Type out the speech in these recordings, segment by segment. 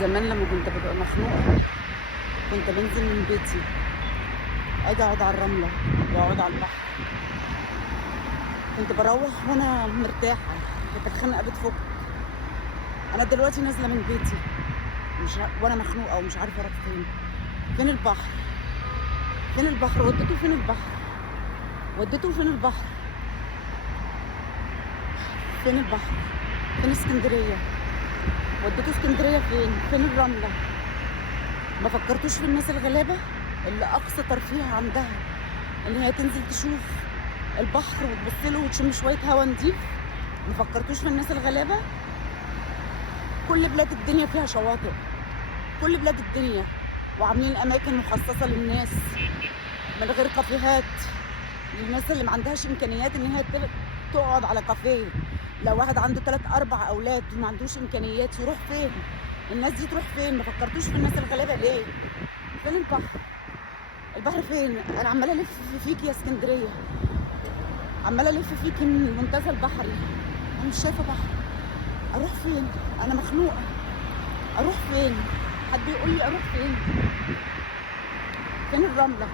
زمان لما كنت ببقى مخنوقة كنت بنزل من بيتي اجي اقعد على الرملة واقعد على البحر. كنت بروح وانا مرتاحة، كانت الخنقة بتفك. انا دلوقتي نازلة من بيتي وانا مخنوقة ومش عارفة اروح فين. فين البحر؟ فين البحر؟ وديته فين البحر؟ وديته فين البحر؟ فين البحر؟ فين اسكندرية؟ وديته اسكندرية فين؟ فين الرملة؟ ما فكرتوش في الناس الغلابة اللي أقصى ترفيه عندها إن هي تنزل تشوف البحر وتبصله وتشم شوية هوا نضيف؟ ما فكرتوش في الناس الغلابة؟ كل بلاد الدنيا فيها شواطئ، كل بلاد الدنيا، وعاملين أماكن مخصصة للناس من غير كافيهات، للناس اللي ما عندهاش إمكانيات إن هي تقعد على كافيه. لو واحد عنده 3-4 أولاد وما عندوش إمكانيات يروح فين؟ الناس دي تروح فين؟ ما فكرتوش في الناس الغلابة ليه؟ فين البحر؟ البحر فين؟ أنا عمالة ألف فيك يا اسكندرية، عمالة ألف فيك من المنتزه البحري، أنا مش شايفة بحر. أروح فين؟ أنا مخنوقة، أروح فين؟ حد يقول لي أروح فين؟ فين الرملة؟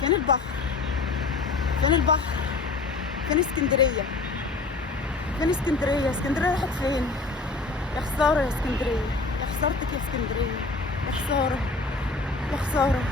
فين البحر؟ فين البحر؟ فين اسكندرية؟ فين اسكندرية؟ اسكندرية راحت فين؟ يا خسارة يا اسكندرية، يا خسارتك يا اسكندرية، يا خسارة، يا خسارة.